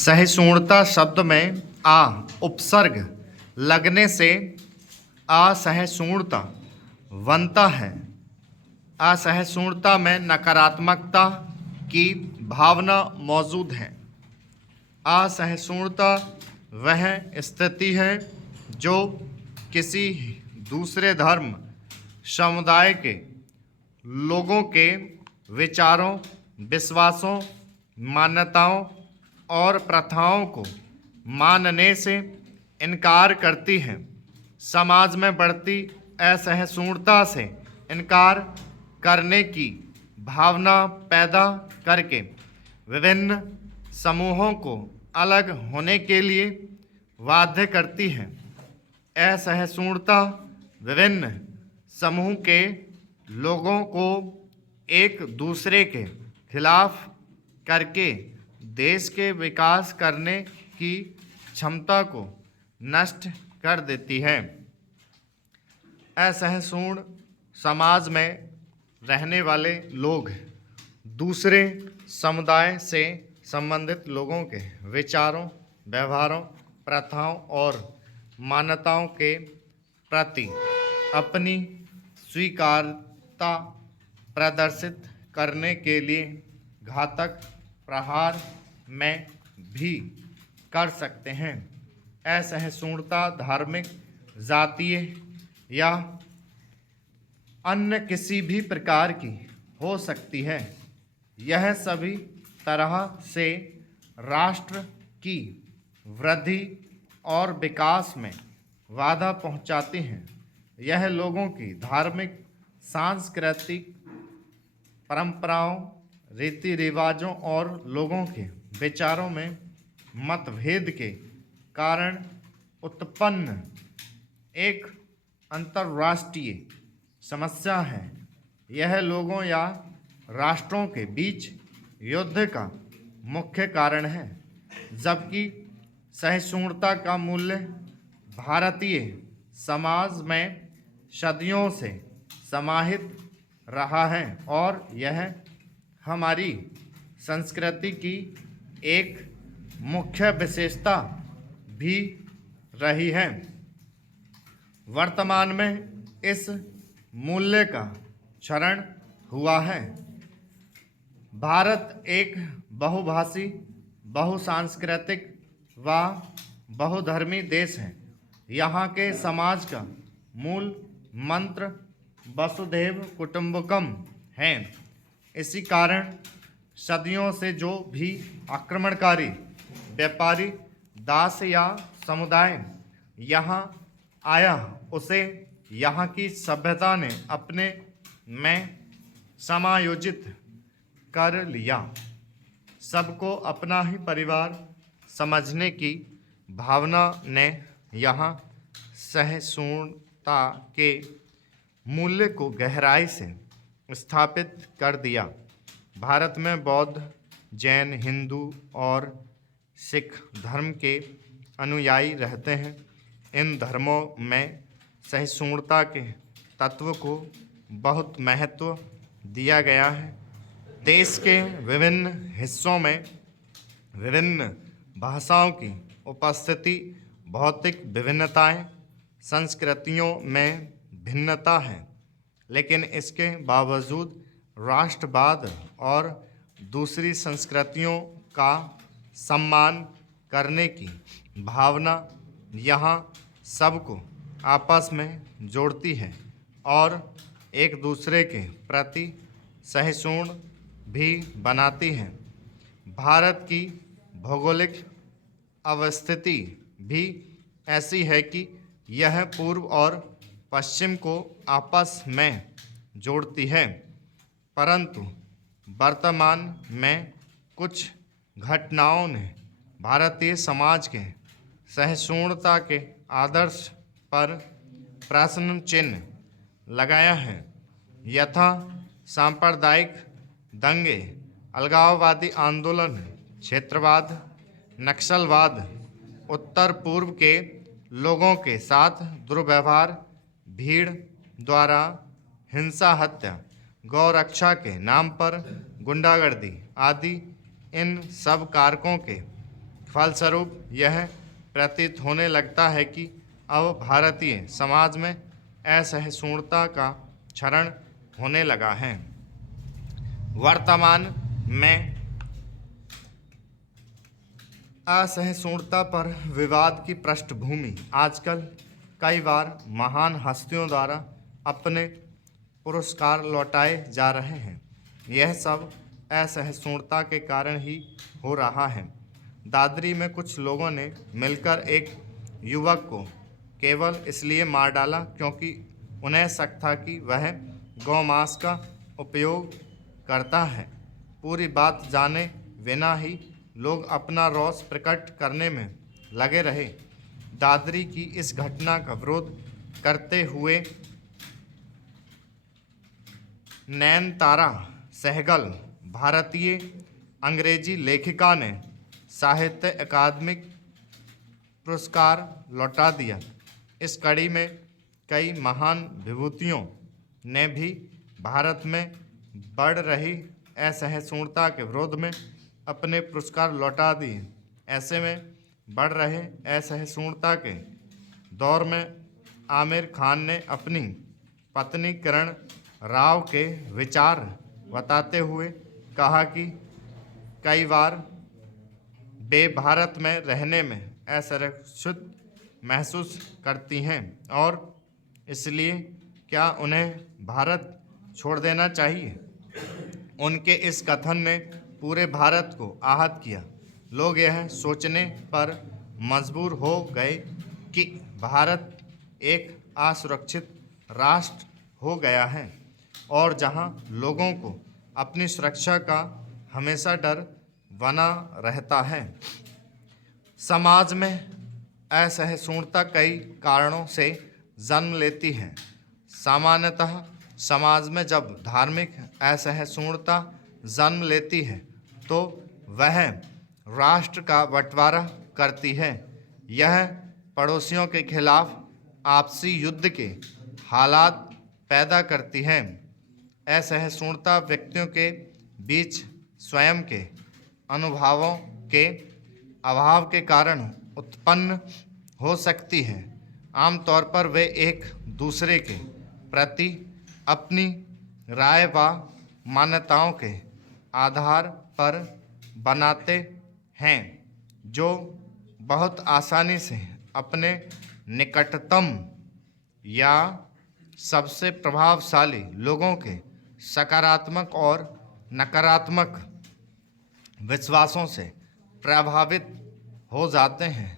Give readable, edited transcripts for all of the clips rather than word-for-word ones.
सहिष्णुता शब्द में आ उपसर्ग लगने से असहिष्णुता बनता है। असहिष्णुता में नकारात्मकता की भावना मौजूद है। असहिष्णुता वह स्थिति है जो किसी दूसरे धर्म समुदाय के लोगों के विचारों, विश्वासों, मान्यताओं और प्रथाओं को मानने से इनकार करती है। समाज में बढ़ती असहिष्णुता से इनकार करने की भावना पैदा करके विभिन्न समूहों को अलग होने के लिए बाध्य करती है। असहिष्णुता विभिन्न समूह के लोगों को एक दूसरे के खिलाफ करके देश के विकास करने की क्षमता को नष्ट कर देती है। असहिष्णु समाज में रहने वाले लोग दूसरे समुदाय से संबंधित लोगों के विचारों, व्यवहारों, प्रथाओं और मान्यताओं के प्रति अपनी स्वीकार्यता प्रदर्शित करने के लिए घातक प्रहार में भी कर सकते हैं। असहिष्णुता धार्मिक, जातीय या अन्य किसी भी प्रकार की हो सकती है। यह सभी तरह से राष्ट्र की वृद्धि और विकास में बाधा पहुंचाती है। यह लोगों की धार्मिक, सांस्कृतिक परंपराओं, रीति रिवाजों और लोगों के विचारों में मतभेद के कारण उत्पन्न एक अंतर्राष्ट्रीय समस्या है। यह लोगों या राष्ट्रों के बीच युद्ध का मुख्य कारण है, जबकि सहिष्णुता का मूल्य भारतीय समाज में सदियों से समाहित रहा है और यह हमारी संस्कृति की एक मुख्य विशेषता भी रही है। वर्तमान में इस मूल्य का क्षरण हुआ है। भारत एक बहुभाषी, बहुसांस्कृतिक व बहुधर्मी देश है। यहाँ के समाज का मूल मंत्र वसुधैव कुटुंबकम है। इसी कारण सदियों से जो भी आक्रमणकारी व्यापारी, दास या समुदाय यहाँ आया, उसे यहाँ की सभ्यता ने अपने में समायोजित कर लिया। सबको अपना ही परिवार समझने की भावना ने यहाँ सहिष्णुता के मूल्य को गहराई से स्थापित कर दिया। भारत में बौद्ध, जैन, हिंदू और सिख धर्म के अनुयायी रहते हैं। इन धर्मों में सहिष्णुता के तत्व को बहुत महत्व दिया गया है। देश के विभिन्न हिस्सों में विभिन्न भाषाओं की उपस्थिति, भौतिक विभिन्नताएं, संस्कृतियों में भिन्नता है, लेकिन इसके बावजूद राष्ट्रवाद और दूसरी संस्कृतियों का सम्मान करने की भावना यहाँ सबको आपस में जोड़ती है और एक दूसरे के प्रति सहिष्णु भी बनाती है। भारत की भौगोलिक अवस्थिति भी ऐसी है कि यह पूर्व और पश्चिम को आपस में जोड़ती है, परंतु वर्तमान में कुछ घटनाओं ने भारतीय समाज के सहिष्णुता के आदर्श पर प्रश्न चिन्ह लगाया है। यथा सांप्रदायिक दंगे, अलगाववादी आंदोलन, क्षेत्रवाद, नक्सलवाद, उत्तर पूर्व के लोगों के साथ दुर्व्यवहार, भीड़ द्वारा हिंसा, हत्या, गौरक्षा के नाम पर गुंडागर्दी आदि इन सब कारकों के फलस्वरूप यह प्रतीत होने लगता है कि अब भारतीय समाज में असहिष्णुता का क्षरण होने लगा है। वर्तमान में असहिष्णुता पर विवाद की पृष्ठभूमि आजकल कई बार महान हस्तियों द्वारा अपने पुरस्कार लौटाए जा रहे हैं। यह सब असहिष्णुता के कारण ही हो रहा है। दादरी में कुछ लोगों ने मिलकर एक युवक को केवल इसलिए मार डाला क्योंकि उन्हें शक था कि वह गौमांस का उपयोग करता है। पूरी बात जाने बिना ही लोग अपना रोष प्रकट करने में लगे रहे। दादरी की इस घटना का विरोध करते हुए नयनतारा सहगल भारतीय अंग्रेजी लेखिका ने साहित्य अकादमी पुरस्कार लौटा दिया। इस कड़ी में कई महान विभूतियों ने भी भारत में बढ़ रही असहिष्णुता के विरोध में अपने पुरस्कार लौटा दिए। ऐसे में बढ़ रहे असहिष्णुता के दौर में आमिर खान ने अपनी पत्नी किरण राव के विचार बताते हुए कहा कि कई बार वे भारत में रहने में असुरक्षित महसूस करती हैं और इसलिए क्या उन्हें भारत छोड़ देना चाहिए। उनके इस कथन ने पूरे भारत को आहत किया। लोग यह सोचने पर मजबूर हो गए कि भारत एक असुरक्षित राष्ट्र हो गया है और जहां लोगों को अपनी सुरक्षा का हमेशा डर बना रहता है। समाज में असहिष्णुता कई कारणों से जन्म लेती है। सामान्यतः समाज में जब धार्मिक असहिष्णुता जन्म लेती है तो वह राष्ट्र का बंटवारा करती है। यह पड़ोसियों के खिलाफ आपसी युद्ध के हालात पैदा करती है। असहिष्णुता व्यक्तियों के बीच स्वयं के अनुभवों के अभाव के कारण उत्पन्न हो सकती है। आमतौर पर वे एक दूसरे के प्रति अपनी राय व मान्यताओं के आधार पर बनाते हैं, जो बहुत आसानी से अपने निकटतम या सबसे प्रभावशाली लोगों के सकारात्मक और नकारात्मक विश्वासों से प्रभावित हो जाते हैं।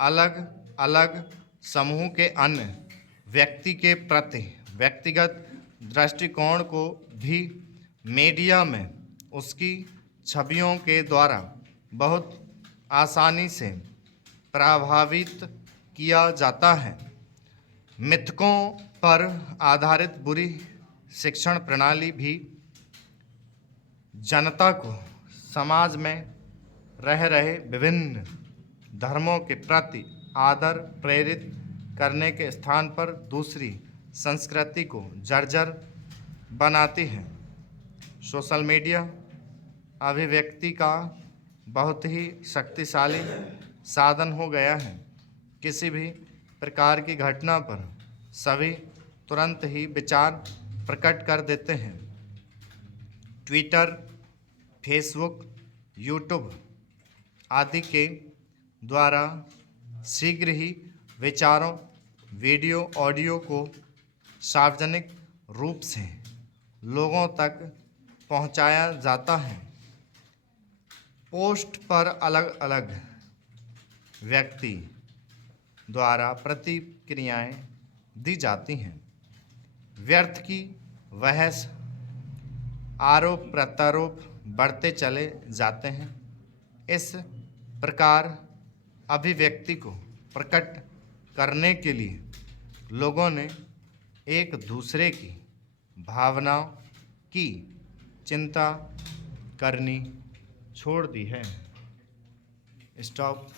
अलग अलग समूह के अन्य व्यक्ति के प्रति व्यक्तिगत दृष्टिकोण को भी मीडिया में उसकी छवियों के द्वारा बहुत आसानी से प्रभावित किया जाता है। मिथकों पर आधारित बुरी शिक्षण प्रणाली भी जनता को समाज में रह रहे विभिन्न धर्मों के प्रति आदर प्रेरित करने के स्थान पर दूसरी संस्कृति को जर्जर बनाती है। सोशल मीडिया अभिव्यक्ति का बहुत ही शक्तिशाली साधन हो गया है। किसी भी प्रकार की घटना पर सभी तुरंत ही विचार प्रकट कर देते हैं। ट्विटर, फेसबुक, यूट्यूब आदि के द्वारा शीघ्र ही विचारों, वीडियो, ऑडियो को सार्वजनिक रूप से लोगों तक पहुंचाया जाता है। पोस्ट पर अलग अलग व्यक्ति द्वारा प्रतिक्रियाएं दी जाती हैं। व्यर्थ की बहस, आरोप प्रत्यारोप बढ़ते चले जाते हैं। इस प्रकार अभिव्यक्ति को प्रकट करने के लिए लोगों ने एक दूसरे की भावनाओं की चिंता करनी छोड़ दी है। स्टॉप।